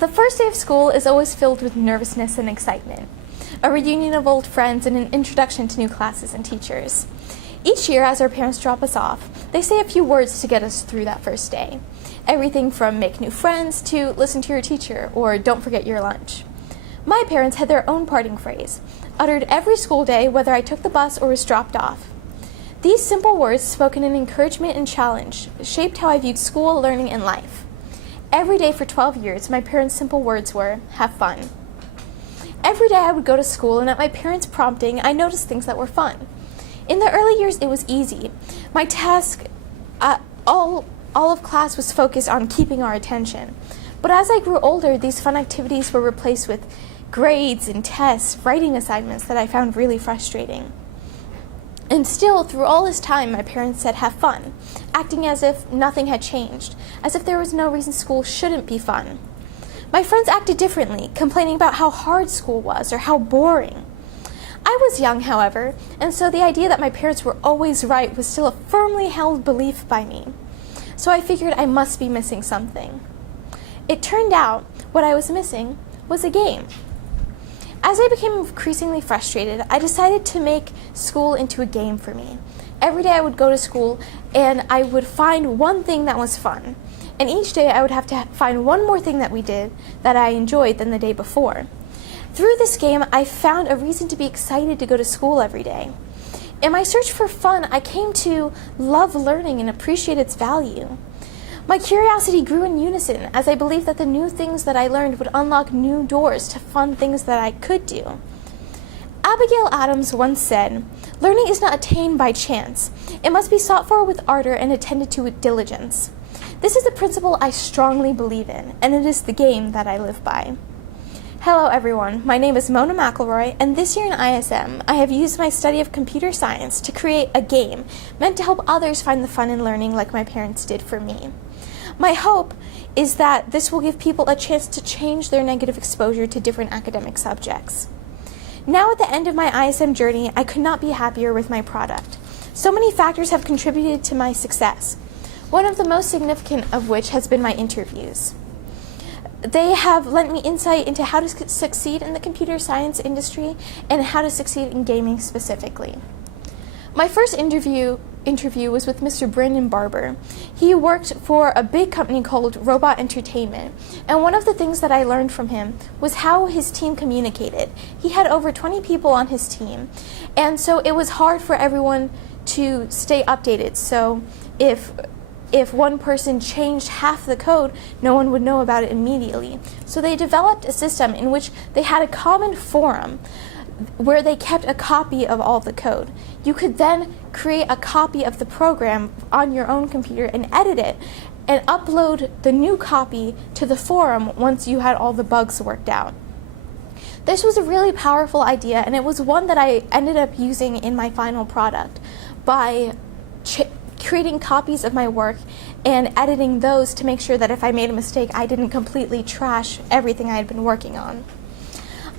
The first day of school is always filled with nervousness and excitement, a reunion of old friends and an introduction to new classes and teachers. Each year, as our parents drop us off, they say a few words to get us through that first day. Everything from make new friends to listen to your teacher or don't forget your lunch. My parents had their own parting phrase, uttered every school day whether I took the bus or was dropped off. These simple words, spoken in encouragement and challenge, shaped how I viewed school, learning, and life. Every day for 12 years, my parents' simple words were, have fun. Every day I would go to school, and at my parents' prompting, I noticed things that were fun. In the early years, it was easy. My task, all of class was focused on keeping our attention. But as I grew older, these fun activities were replaced with grades and tests, writing assignments that I found really frustrating. And still, through all this time, my parents said, have fun, acting as if nothing had changed, as if there was no reason school shouldn't be fun. My friends acted differently, complaining about how hard school was or how boring. I was young, however, and so the idea that my parents were always right was still a firmly held belief by me. So I figured I must be missing something. It turned out what I was missing was a game. As I became increasingly frustrated, I decided to make school into a game for me. Every day I would go to school and I would find one thing that was fun. And each day I would have to find one more thing that we did that I enjoyed than the day before. Through this game, I found a reason to be excited to go to school every day. In my search for fun, I came to love learning and appreciate its value. My curiosity grew in unison as I believed that the new things that I learned would unlock new doors to fun things that I could do. Abigail Adams once said, "Learning is not attained by chance. It must be sought for with ardor and attended to with diligence." This is a principle I strongly believe in, and it is the game that I live by. Hello everyone, my name is Mona McElroy, and this year in ISM, I have used my study of computer science to create a game meant to help others find the fun in learning like my parents did for me. My hope is that this will give people a chance to change their negative exposure to different academic subjects. Now at the end of my ISM journey, I could not be happier with my product. So many factors have contributed to my success, one of the most significant of which has been my interviews. They have lent me insight into how to succeed in the computer science industry and how to succeed in gaming specifically. My first interview was with Mr. Brandon Barber. He worked for a big company called Robot Entertainment, and one of the things that I learned from him was how his team communicated. He had over 20 people on his team, and so it was hard for everyone to stay updated. So if one person changed half the code, no one would know about it immediately. So they developed a system in which they had a common forum where they kept a copy of all the code. You could then create a copy of the program on your own computer and edit it and upload the new copy to the forum once you had all the bugs worked out. This was a really powerful idea, and it was one that I ended up using in my final product by creating copies of my work and editing those to make sure that if I made a mistake, I didn't completely trash everything I had been working on.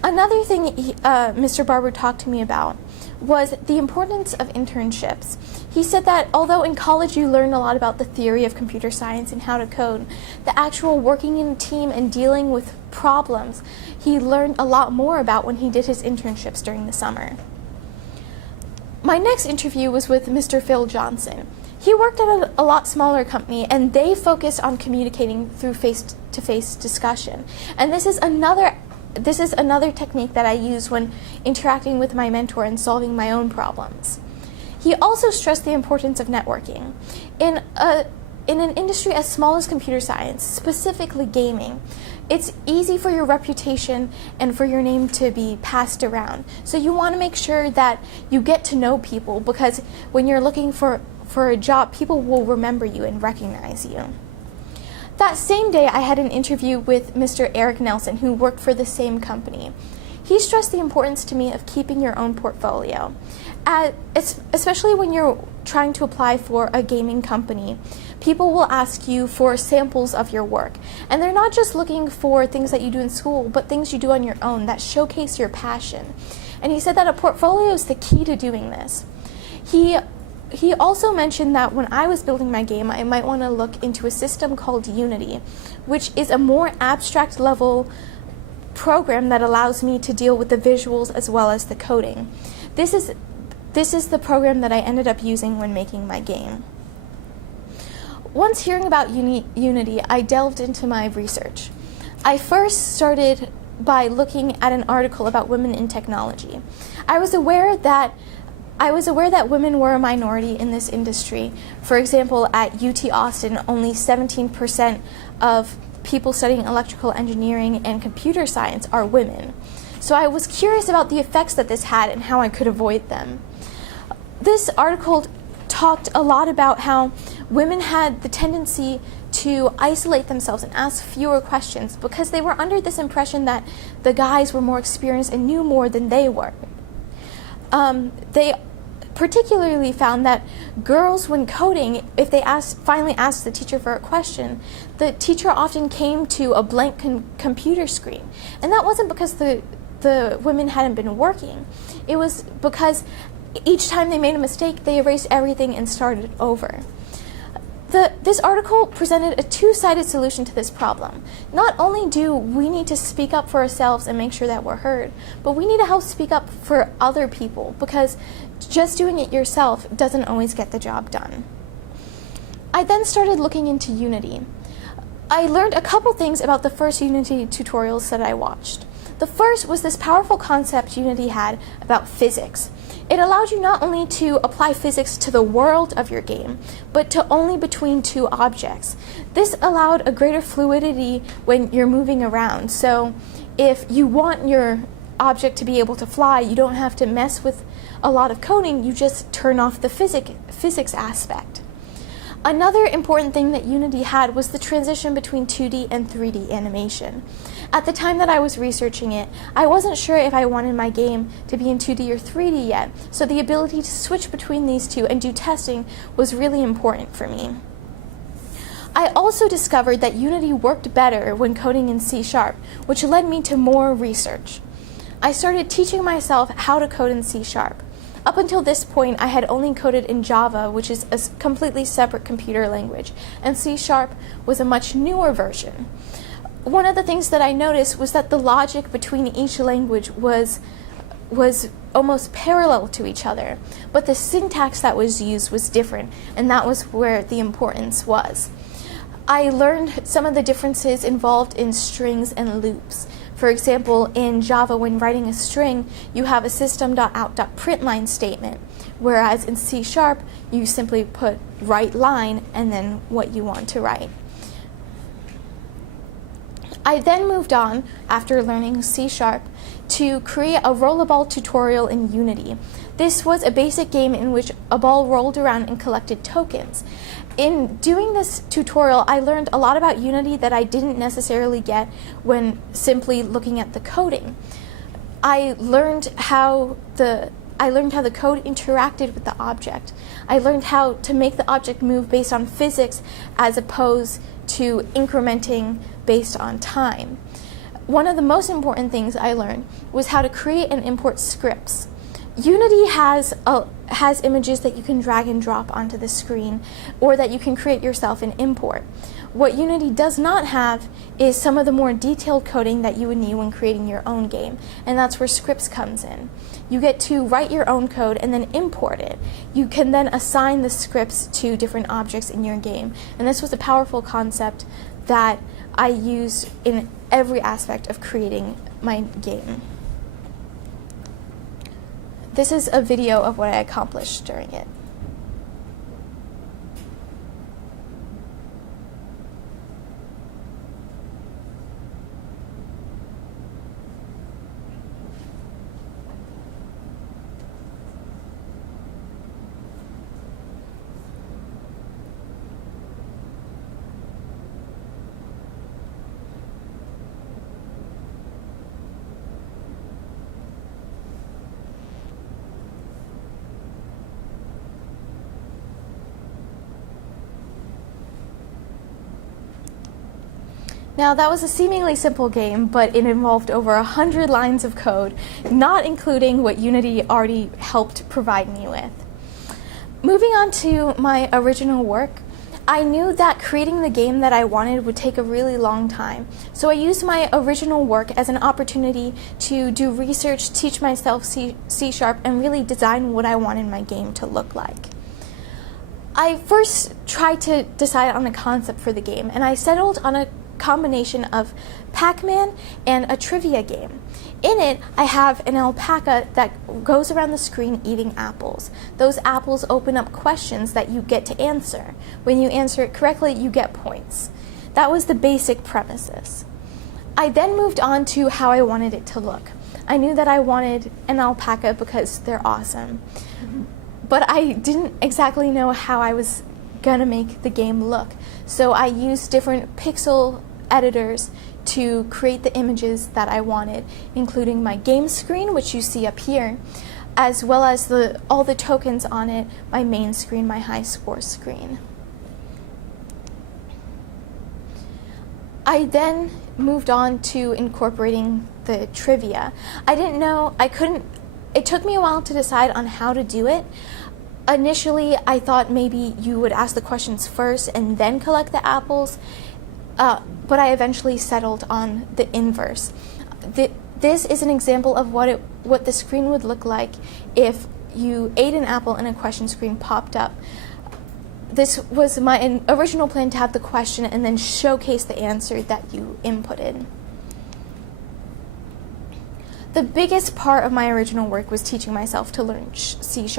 Another thing Mr. Barber talked to me about was the importance of internships. He said that although in college you learn a lot about the theory of computer science and how to code, the actual working in a team and dealing with problems, he learned a lot more about when he did his internships during the summer. My next interview was with Mr. Phil Johnson. He worked at a lot smaller company, and they focused on communicating through face-to-face discussion. And this is another technique that I use when interacting with my mentor and solving my own problems. He also stressed the importance of networking. In an industry as small as computer science, specifically gaming, it's easy for your reputation and for your name to be passed around. So you want to make sure that you get to know people, because when you're looking for a job, people will remember you and recognize you. That same day, I had an interview with Mr. Eric Nelson, who worked for the same company. He stressed the importance to me of keeping your own portfolio, especially when you're trying to apply for a gaming company. People will ask you for samples of your work, and they're not just looking for things that you do in school, but things you do on your own that showcase your passion. And he said that a portfolio is the key to doing this. He he also mentioned that when I was building my game, I might want to look into a system called Unity, which is a more abstract level program that allows me to deal with the visuals as well as the coding. This is the program that I ended up using when making my game. Once hearing about Unity, I delved into my research. I first started by looking at an article about women in technology. I was aware that women were a minority in this industry. For example, at UT Austin, only 17% of people studying electrical engineering and computer science are women. So I was curious about the effects that this had and how I could avoid them. This article talked a lot about how women had the tendency to isolate themselves and ask fewer questions because they were under this impression that the guys were more experienced and knew more than they were. They particularly found that girls, when coding, if they finally asked the teacher for a question, the teacher often came to a blank computer screen. And that wasn't because the women hadn't been working. It was because each time they made a mistake, they erased everything and started over. This article presented a two-sided solution to this problem. Not only do we need to speak up for ourselves and make sure that we're heard, but we need to help speak up for other people because just doing it yourself doesn't always get the job done. I then started looking into Unity. I learned a couple things about the first Unity tutorials that I watched. The first was this powerful concept Unity had about physics. It allowed you not only to apply physics to the world of your game, but to only between two objects. This allowed a greater fluidity when you're moving around. So if you want your object to be able to fly, you don't have to mess with a lot of coding, you just turn off the physics aspect. Another important thing that Unity had was the transition between 2D and 3D animation. At the time that I was researching it, I wasn't sure if I wanted my game to be in 2D or 3D yet, so the ability to switch between these two and do testing was really important for me. I also discovered that Unity worked better when coding in C#, which led me to more research. I started teaching myself how to code in C#. Up until this point, I had only coded in Java, which is a completely separate computer language, and C# was a much newer version. One of the things that I noticed was that the logic between each language was almost parallel to each other, but the syntax that was used was different, and that was where the importance was. I learned some of the differences involved in strings and loops. For example, in Java, when writing a string, you have a system.out.println statement, whereas in C#, you simply put write line and then what you want to write. I then moved on, after learning C#, to create a rollerball tutorial in Unity. This was a basic game in which a ball rolled around and collected tokens. In doing this tutorial, I learned a lot about Unity that I didn't necessarily get when simply looking at the coding. I learned how the code interacted with the object. I learned how to make the object move based on physics as opposed to incrementing based on time. One of the most important things I learned was how to create and import scripts. Unity has images that you can drag and drop onto the screen, or that you can create yourself and import. What Unity does not have is some of the more detailed coding that you would need when creating your own game, and that's where scripts comes in. You get to write your own code and then import it. You can then assign the scripts to different objects in your game, and this was a powerful concept that I used in every aspect of creating my game. This is a video of what I accomplished during it. Now, that was a seemingly simple game, but it involved over 100 lines of code, not including what Unity already helped provide me with. Moving on to my original work, I knew that creating the game that I wanted would take a really long time, so I used my original work as an opportunity to do research, teach myself C#, and really design what I wanted my game to look like. I first tried to decide on a concept for the game, and I settled on a combination of Pac-Man and a trivia game. In it, I have an alpaca that goes around the screen eating apples. Those apples open up questions that you get to answer. When you answer it correctly, you get points. That was the basic premises. I then moved on to how I wanted it to look. I knew that I wanted an alpaca because they're awesome. But I didn't exactly know how I was gonna make the game look. So I used different pixel editors to create the images that I wanted, including my game screen, which you see up here, as well as all the tokens on it, my main screen, my high score screen. I then moved on to incorporating the trivia. It took me a while to decide on how to do it. Initially, I thought maybe you would ask the questions first and then collect the apples, but I eventually settled on the inverse. This is an example of what the screen would look like if you ate an apple and a question screen popped up. This was my original plan, to have the question and then showcase the answer that you inputted. The biggest part of my original work was teaching myself to learn C#.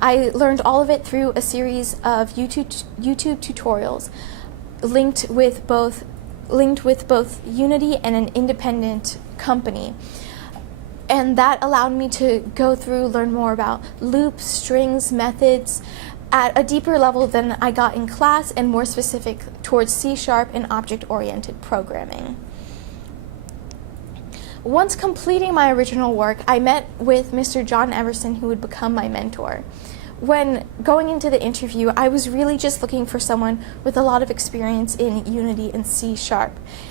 I learned all of it through a series of YouTube tutorials linked with both Unity and an independent company. And that allowed me to go through, learn more about loops, strings, methods at a deeper level than I got in class, and more specific towards C# and object-oriented programming. Once completing my original work, I met with Mr. John Everson, who would become my mentor. When going into the interview, I was really just looking for someone with a lot of experience in Unity and C#,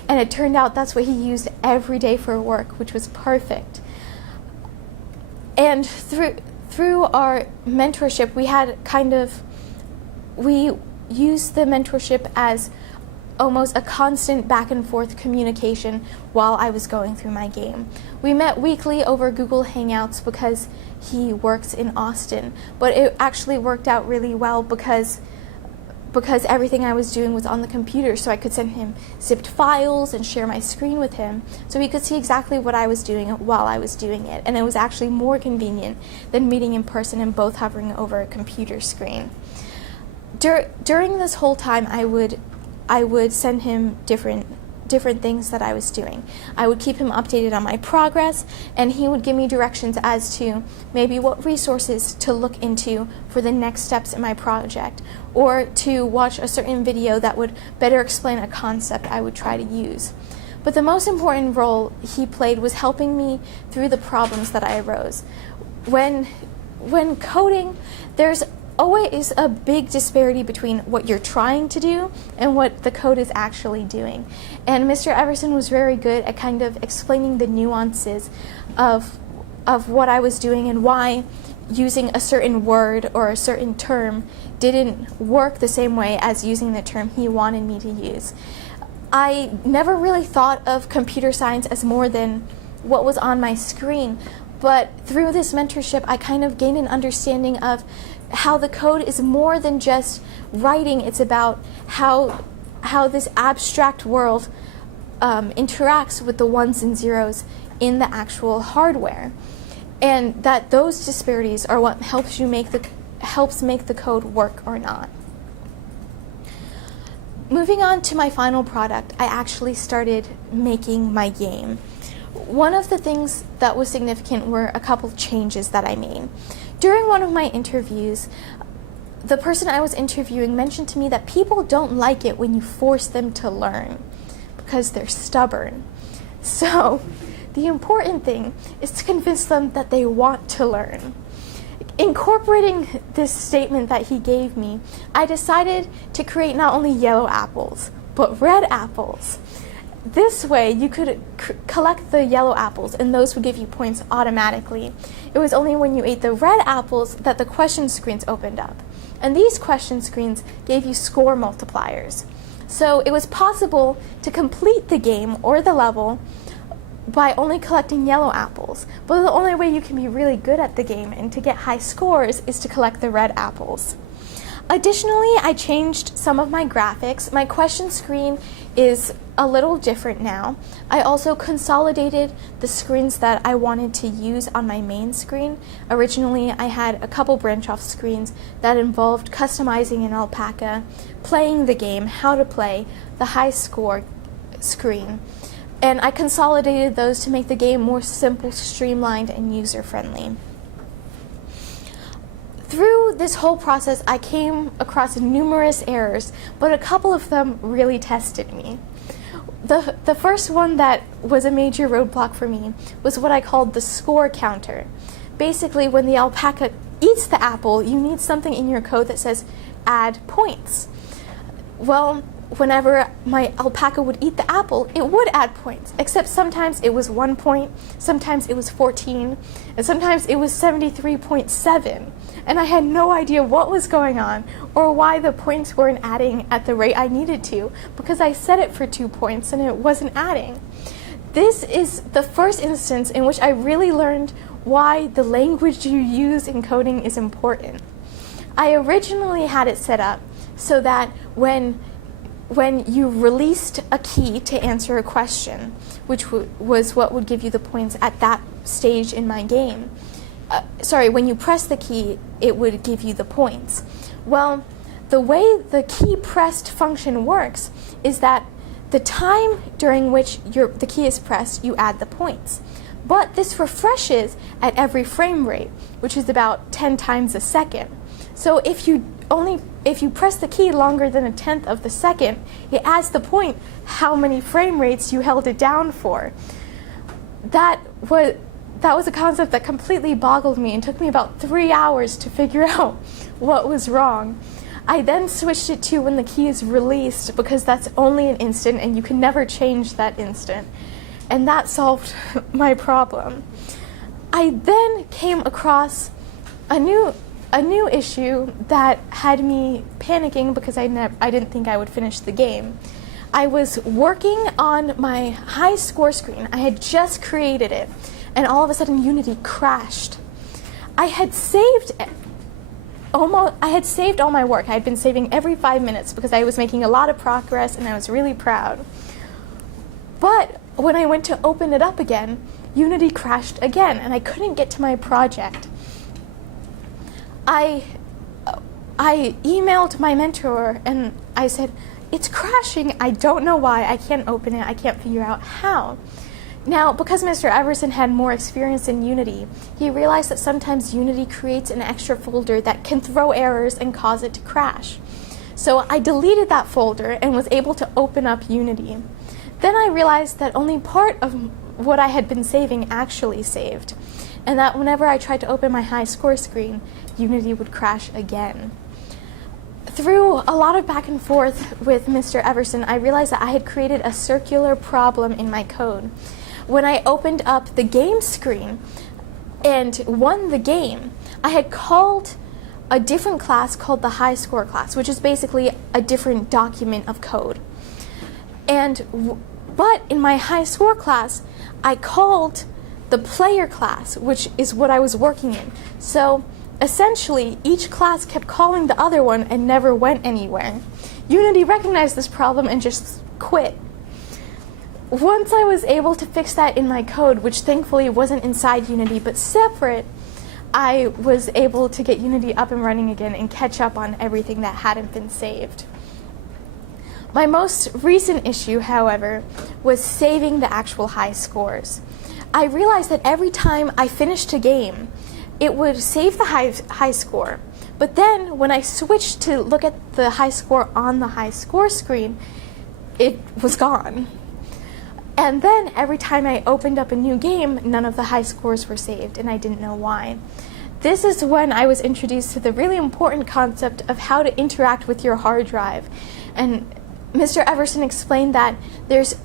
and it turned out that's what he used every day for work, which was perfect. And through our mentorship, we used the mentorship as almost a constant back and forth communication while I was going through my game. We met weekly over Google Hangouts because he works in Austin, but it actually worked out really well because everything I was doing was on the computer, so I could send him zipped files and share my screen with him, so he could see exactly what I was doing while I was doing it, and it was actually more convenient than meeting in person and both hovering over a computer screen. During this whole time, I would send him different things that I was doing. I would keep him updated on my progress, and he would give me directions as to maybe what resources to look into for the next steps in my project, or to watch a certain video that would better explain a concept I would try to use. But the most important role he played was helping me through the problems that I arose. When coding, there's always a big disparity between what you're trying to do and what the code is actually doing. And Mr. Everson was very good at kind of explaining the nuances of what I was doing and why using a certain word or a certain term didn't work the same way as using the term he wanted me to use. I never really thought of computer science as more than what was on my screen, but through this mentorship, I kind of gained an understanding of how the code is more than just writing. It's about how this abstract world interacts with the ones and zeros in the actual hardware, and that those disparities are what helps make the code work or not. Moving on to my final product, I actually started making my game. One of the things that was significant were a couple changes that I made. During one of my interviews, the person I was interviewing mentioned to me that people don't like it when you force them to learn because they're stubborn. So the important thing is to convince them that they want to learn. Incorporating this statement that he gave me, I decided to create not only yellow apples, but red apples. This way, you could collect the yellow apples, and those would give you points automatically. It was only when you ate the red apples that the question screens opened up. and these question screens gave you score multipliers. So it was possible to complete the game or the level by only collecting yellow apples, but the only way you can be really good at the game and to get high scores is to collect the red apples. Additionally, I changed some of my graphics. My question screen is a little different now. I also consolidated the screens that I wanted to use on my main screen. Originally, I had a couple branch-off screens that involved customizing an alpaca, playing the game, how to play, the high score screen. And I consolidated those to make the game more simple, streamlined, and user-friendly. Through this whole process, I came across numerous errors, but a couple of them really tested me. The first one that was a major roadblock for me was what I called the score counter. Basically, when the alpaca eats the apple, you need something in your code that says add points. Well, whenever my alpaca would eat the apple, it would add points, except sometimes it was 1 point, sometimes it was 14, and sometimes it was 73.7. And I had no idea what was going on or why the points weren't adding at the rate I needed to, because I set it for 2 points and it wasn't adding. This is the first instance in which I really learned why the language you use in coding is important. I originally had it set up so that when you released a key to answer a question, which was what would give you the points at that stage in my game, when you press the key, it would give you the points. Well, the way the key pressed function works is that the time during which the key is pressed, you add the points. But this refreshes at every frame rate, which is about 10 times a second. So if you press the key longer than 1/10 of the second, it adds the point how many frame rates you held it down for. That was a concept that completely boggled me and took me about 3 hours to figure out what was wrong. I then switched it to when the key is released, because that's only an instant and you can never change that instant. And that solved my problem. I then came across a new issue that had me panicking because I didn't think I would finish the game. I was working on my high score screen. I had just created it, and all of a sudden Unity crashed. I had saved all my work. I had been saving every 5 minutes because I was making a lot of progress and I was really proud. But when I went to open it up again, Unity crashed again and I couldn't get to my project. I emailed my mentor and I said, "It's crashing. I don't know why. I can't open it. I can't figure out how." Now, because Mr. Everson had more experience in Unity, he realized that sometimes Unity creates an extra folder that can throw errors and cause it to crash. So I deleted that folder and was able to open up Unity. Then I realized that only part of what I had been saving actually saved, and that whenever I tried to open my high score screen, Unity would crash again. Through a lot of back and forth with Mr. Everson, I realized that I had created a circular problem in my code. When I opened up the game screen and won the game, I had called a different class called the high score class, which is basically a different document of code. But in my high score class, I called the player class, which is what I was working in. So essentially, each class kept calling the other one and never went anywhere. Unity recognized this problem and just quit. Once I was able to fix that in my code, which thankfully wasn't inside Unity but separate, I was able to get Unity up and running again and catch up on everything that hadn't been saved. My most recent issue, however, was saving the actual high scores. I realized that every time I finished a game, it would save the high score. But then when I switched to look at the high score on the high score screen, it was gone. And then every time I opened up a new game, none of the high scores were saved, and I didn't know why. This is when I was introduced to the really important concept of how to interact with your hard drive. And Mr. Everson explained that there's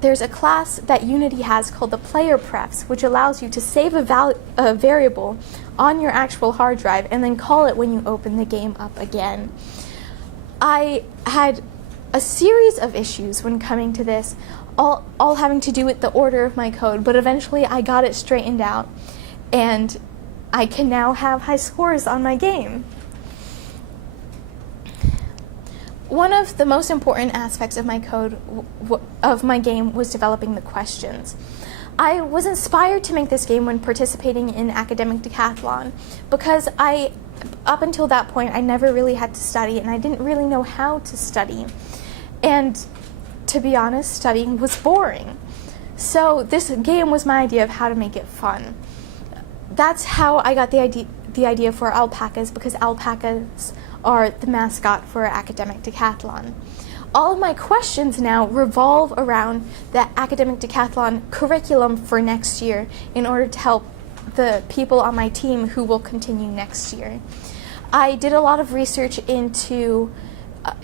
there's a class that Unity has called the player prefs, which allows you to save a variable on your actual hard drive and then call it when you open the game up again. I had a series of issues when coming to this, all having to do with the order of my code, but eventually I got it straightened out, and I can now have high scores on my game. One of the most important aspects of my code, of my game, was developing the questions. I was inspired to make this game when participating in academic decathlon, because up until that point, I never really had to study, and I didn't really know how to study. And to be honest, studying was boring. So this game was my idea of how to make it fun. That's how I got the idea for alpacas, because alpacas are the mascot for academic decathlon. All of my questions now revolve around the academic decathlon curriculum for next year in order to help the people on my team who will continue next year. I did a lot of research into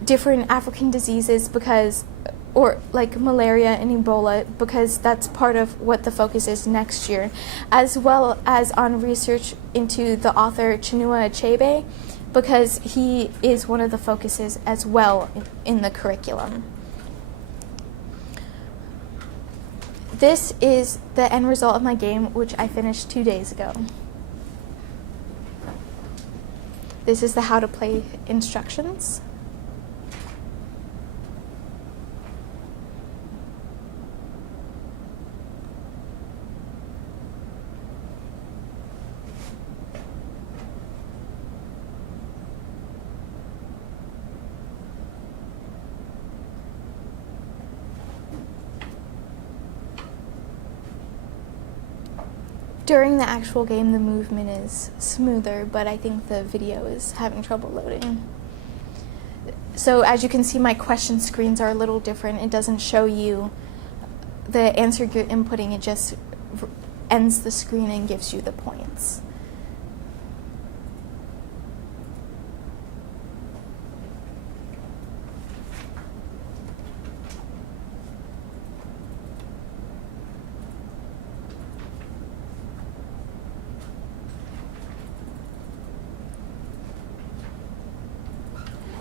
different African diseases or like malaria and Ebola, because that's part of what the focus is next year, as well as on research into the author Chinua Achebe, because he is one of the focuses as well in the curriculum. This is the end result of my game, which I finished 2 days ago. This is the how to play instructions. During the actual game, the movement is smoother, but I think the video is having trouble loading. So as you can see, my question screens are a little different. It doesn't show you the answer you're inputting, it just ends the screen and gives you the points.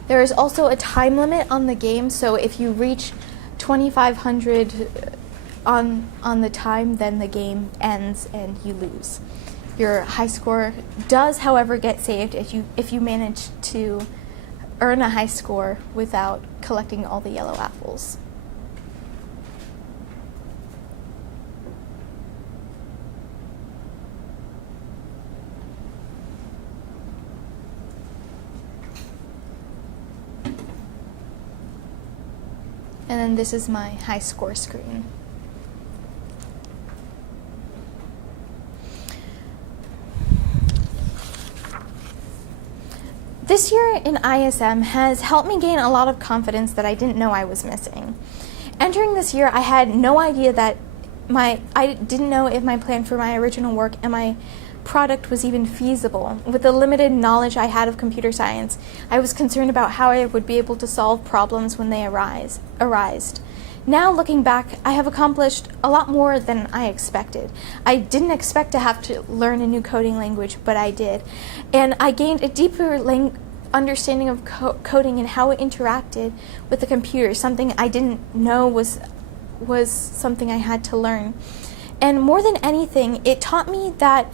There is also a time limit on the game, so if you reach 2500 on the time, then the game ends and you lose. Your high score does, however, get saved if you manage to earn a high score without collecting all the yellow apples. And then this is my high score screen. This year in ISM has helped me gain a lot of confidence that I didn't know I was missing. Entering this year, I had no idea that I didn't know if my plan for my original work and my product was even feasible. With the limited knowledge I had of computer science, I was concerned about how I would be able to solve problems when they arise. Now looking back, I have accomplished a lot more than I expected. I didn't expect to have to learn a new coding language, but I did. And I gained a deeper understanding of coding and how it interacted with the computer, something I didn't know was something I had to learn. And more than anything, it taught me that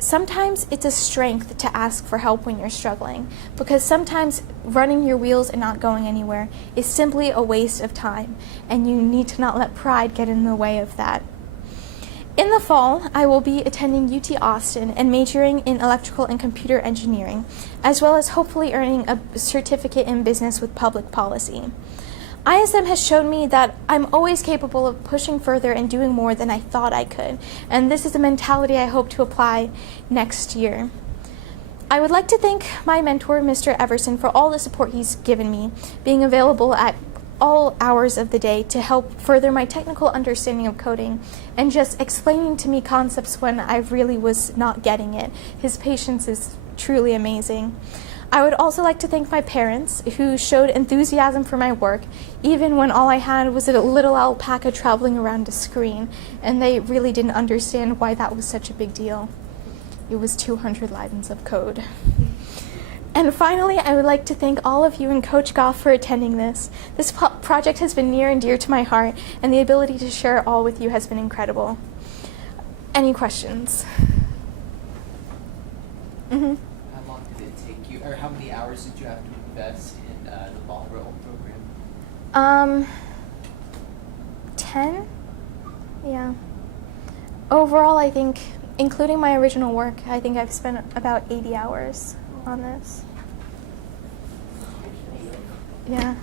sometimes it's a strength to ask for help when you're struggling, because sometimes running your wheels and not going anywhere is simply a waste of time, and you need to not let pride get in the way of that. In the fall, I will be attending UT Austin and majoring in electrical and computer engineering, as well as hopefully earning a certificate in business with public policy. ISM has shown me that I'm always capable of pushing further and doing more than I thought I could, and this is a mentality I hope to apply next year. I would like to thank my mentor, Mr. Everson, for all the support he's given me, being available at all hours of the day to help further my technical understanding of coding, and just explaining to me concepts when I really was not getting it. His patience is truly amazing. I would also like to thank my parents who showed enthusiasm for my work, even when all I had was a little alpaca traveling around a screen, and they really didn't understand why that was such a big deal. It was 200 lines of code. And finally, I would like to thank all of you and Coach Goff for attending this. This project has been near and dear to my heart, and the ability to share it all with you has been incredible. Any questions? Mm-hmm. How long did it take you, or how many hours did you have to invest in the ball roll program? 10? Yeah. Overall, I think, including my original work, I think I've spent about 80 hours on this. Yeah.